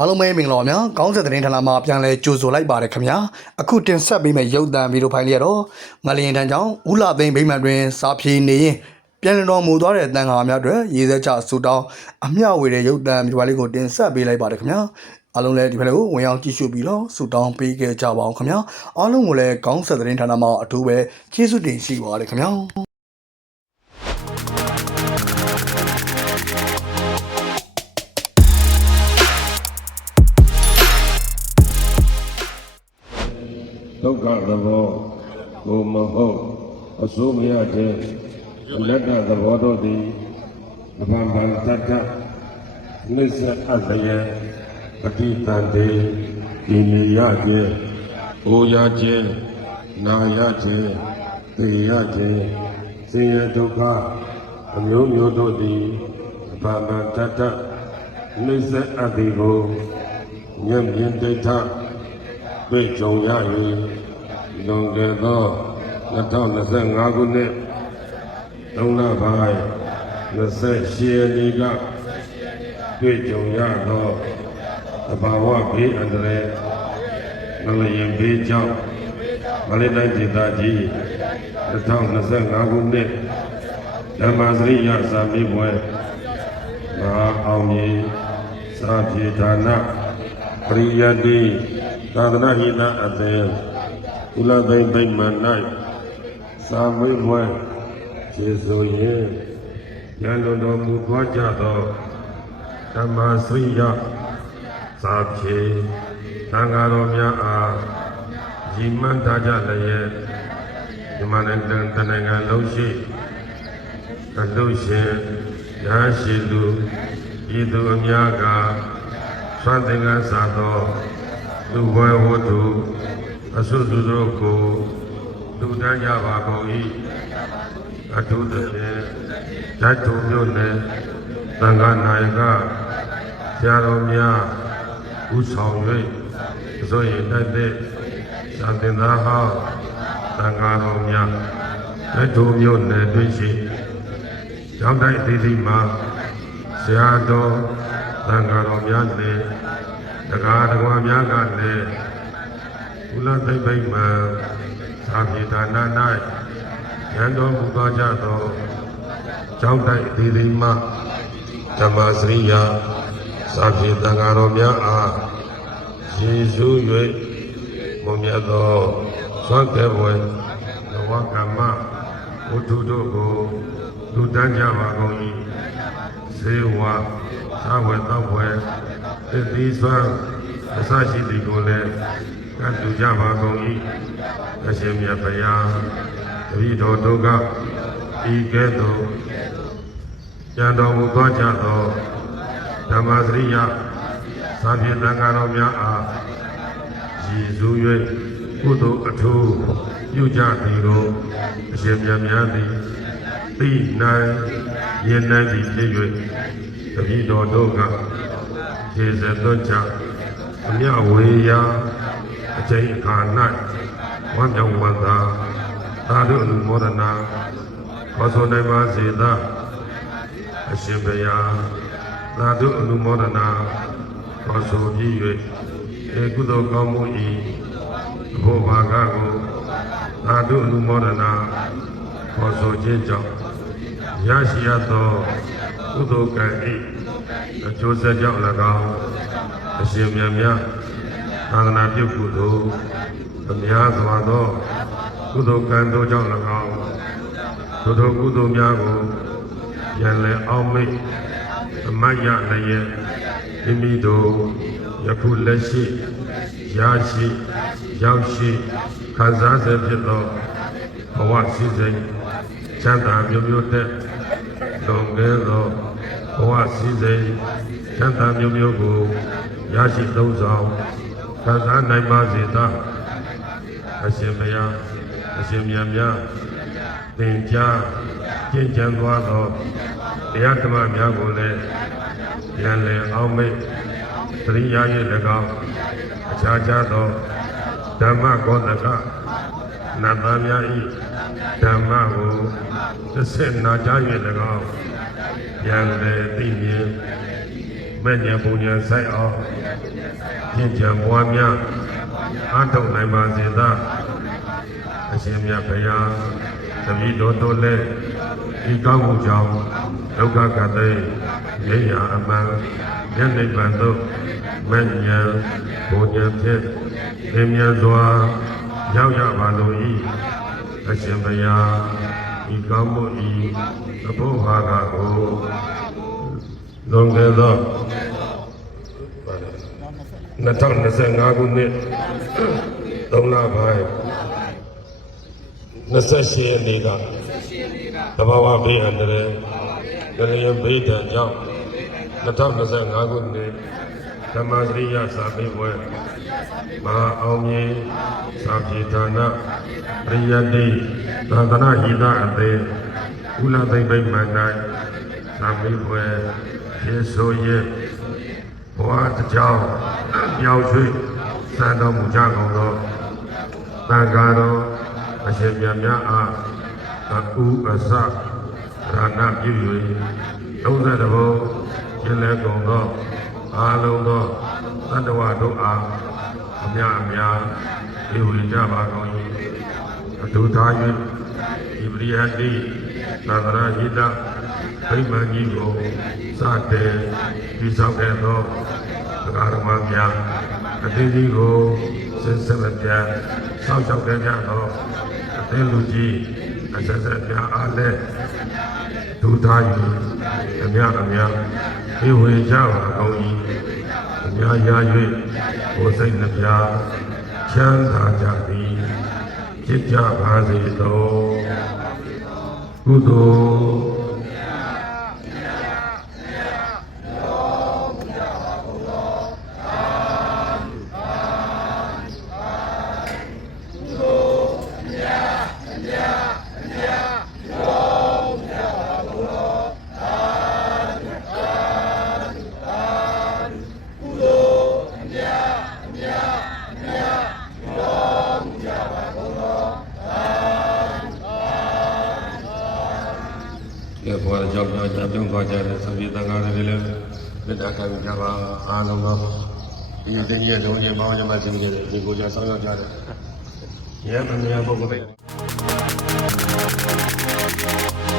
အားလုံးပဲမင်္ဂလာပါများကောင်းဆက်သတင်းဌာနမှာပြန်လဲကြိုဆိုလိုက်ပါတယ်ခင်ဗျာအခုတင်ဆက်ပေးမယ့်ရုပ်သံဗီဒီယိုဖိုင်လေးကတော့ငလျင်တန်းကြောင့်ဦးလာသိန်းဗိမာန်တွင်စာဖြေနေရင်ပြန်လည်တော်မူသွားတဲ့တန်ခါများတွေရေစက်ချဆူတောင်းအမျှဝေတဲ့ရုပ်သံဗီဒီယိုဖိုင်လေးကိုတင်ဆက်ပေးလိုက်ပါတယ်ခင်ဗျာအားလုံးလည်းဒီဖက်လေးကိုဝင်အောင်ကြည့်ရှုပြီးတော့ဆူတောင်းပေးခဲ့ကြပါအောင်ခင်ဗျာအားလုံးကိုလည်းကောင်းဆက်သတင်းဌာနမှာအထူးပဲကျေးဇူးတင်ရှိပါတယ်ခင်ဗျာ က္ခသဘောကိုမဟုတ်အစိုးမရတဲ့အလက်တသဘောတို့သည်အဘံဗန္တတနိစ္စအလယပฏิတန်တေဒီနေရခြင်း၊အိုရခြင်း၊နာရခြင်း၊သိရခြင်း၊ဆင်းရဲဒုက္ခအမျိုးမျိုးတို့သည်အဘံဗန္တတနိစ္စအတ္တိကိုဉာဏ်မြင်ဒိဋ္ဌတွေ့ကြုံရ၍ လွန်ခဲ့သော2025ခုနှစ်သုံးလပိုင်း28ရက်နေ့ကတွေ့ကြုံရသောသဘာဝဘေးအန္တရာယ်နလယင်ဘေးကြောင့်မလေးတိုင်းဒေသကြီး2025ခုနှစ်ဓမ္မစရိယစာမေးပွဲမဟာအောင်မြေစာပြေဌာနပရိယတ္တိသာသနာ့ဟိနအသေ ကုလသိမ့်ဗိမာန်၌သာမွေးပွဲကျေဆိုရင်ရန်တော်တော်မူသွားကြသောဓမ္မစရိယသာဖြေသံဃာတော်များအားရည်မှန်းထားကြလျက်ဒီမနိုင်ငံတနိုင်ငံလုံးရှိအလို့ရှင်ရရှိလူဤသူအများကသွမ်းသင်္ကန်းစာသောလူဘွယ်ဝတ္ထု အဆုသူတို့ကိုလူတန်းကြပါကုန်၏အထုသဖြင့်ဓာတ်ထုံမြို့နယ်သံဃာနာယကဆရာတော်များဥဆောင်၍အစိုးရတက်တဲ့သံသင်္သာဟောင်းသံဃာတော်များဓာတ်ထုံမြို့နယ်တွင်ရှိကျောင်းတိုက်အသီးသီးမှာဆရာတော်သံဃာတော်များနှင့်တရားတော်များကလည်း ကုလသိမ့်ပိမှန်သာပြေဒါန၌ရန်တော်မူသွားကြသောကျောင်းတိုက်အသီးသီးမှဓမ္မစရိယသာပြေသံဃာတော်များအားယေရှု၍မွန်မြတ်သောသွမ်းကဲပွဲဘဝကမ္မဝတ္ထုတို့ကိုလူတန်းကြပါကုန်၏ဇေဝသာဝေသောဝေသစ်သီးစွမ်းအစရှိသည်ကိုလည်း ကတ်တူကြပါကုန်၏အရှင်မြတ်ဗျာတပည့်တော်တို့ကဤကဲ့သို့ကျန်တော်မူသွားကြသောဓမ္မစရိယသာဖြင့်တန်ဃာတော်များအားရည်စူး၍ကုသိုလ်အထူးပြုကြသည်ကိုအရှင်မြတ်များသည်သိနိုင်မြင်နိုင်သည်ဖြစ်၍တပည့်တော်တို့ကခြေစက်သွန်းချအမြဝေယာ အချိန်အခါ၌ဝမ်းမြောက်ဝမ်းသာသာဓုအနုမောဒနာခေါ်ဆိုနိုင်ပါစေသာအရှင်ဘုရားသာဓုအနုမောဒနာခေါ်ဆိုပြီး၍ဧကုသိုလ်ကောင်းမှု၏အဖို့ဘာကကိုသာဓုအနုမောဒနာခေါ်ဆိုခြင်းကြောင့်ရရှိရသောကုသိုလ်ကံ၏အကျိုးဆက်ကြောင့်၎င်းအရှင်မြတ်များ သာသနာပြုကုသိုလ်အများစွာသောကုသိုလ်ကံတို့ကြောင့်၎င်းထိုထိုကုသိုလ်များကိုပြန်လည်အောင်မိတ်အမတ်ရလည်းမိမိတို့ယခုလက်ရှိရရှိရောက်ရှိခံစားစေဖြစ်သောဘဝရှိစိတ်ချမ်းသာမျိုးမျိုးတဲ့လွန်ကဲသောဘဝရှိစိတ်ချမ်းသာမျိုးမျိုးကိုရရှိသုံးဆောင် ခံစားနိုင်ပါစေသာအရှင်ဘုရားအရှင်မြတ်များသင်ကြားကျင့်ကြံသွားသောတရားဓမ္မများကိုလည်းပြန်လည်အောင်မိတ်သတိရ၍၎င်းအခြားခြားသောဓမ္မကောသကနတ်သားများ၏ဓမ္မကိုတစ်ဆက်နာကြား၍၎င်းပြန်လည်သိမြင် မဲ့ညာပုံညာဆိုင်အောင်ကျင့်ကြံပွားများအားထုတ်နိုင်ပါစေသာအရှင်မြတ်ဘုရားတပည့်တော်တို့လည်းဒီကောင်းမှုကြောင့်ဒုက္ခကတိရိယာအမှန်ယနေ့ဗန်တို့မဉ္ဇဉ်ဘုံဉ္ဇဉ်ဖြင့်သင်မြတ်စွာရောက်ရပါလို့ဤအရှင်ဘုရားဒီကောင်းမှုဤအဖို့ဟာကကို လွန်ခဲ့သော2025ခုနှစ်3လပိုင်း28ရက်နေ့ကတဘာဝဘေးအန္တရာယ်ကလျင်ဘေးဒဏ်ကြောင့်2025ခုနှစ်ဓမ္မစရိယစာပေပွဲမဟာအောင်မြင်စာပြေဌာနပရိယတ္တိသာသနာ့ဟိတအသေးကုလသိမ့်ပိမှန်တိုင်းစာပေပွဲ ရေဆိုရဲ့ဘဝတစ်ကြောင်းပြောင်းရွှေ့စံတော်မူကြကုန်သောတန်ဃာတော်အရှင်မြတ်များအားအကူအစရဏပြု၍30ဘုံကျင်းလဲကုန်သောအာလုံးသောတတ္တဝတို့အားအမြအများဒီဝိကြပါကုန်၏အတူသား၍ဒီပရိယတိသန္တရာဟိတ ဗိမာန်ကြီးကိုစတဲ့ဒီဆောင်ခဲ့သောသကာရမများအသေးကြီးကိုစစ်စစ်မပြတ်စောင့်ရှောက်ကြကြသောအသေးလူကြီးအဆက်ဆက်များအားလည်းဒုသားယူအများအများေဝေကြပါကုန်၏အများရာ၍ဘုစိတ်နှပြချမ်းသာကြသည်จิตကြပါစေသောကုသိုလ် ဒီဘောကြောင့်ကြောင့်ပြုံးသွားကြတဲ့သတိတန်ခါတွေလည်းမေတ္တာခံကြပါအားလုံးသောဒီတည်းရဲ့လုံးချင်းပေါင်းရမခြင်းတွေဒီကိုကြောင့်ဆောင်ရွက်ကြတဲ့ရဲမမြတ်ပုဂ္ဂိုလ်တွေ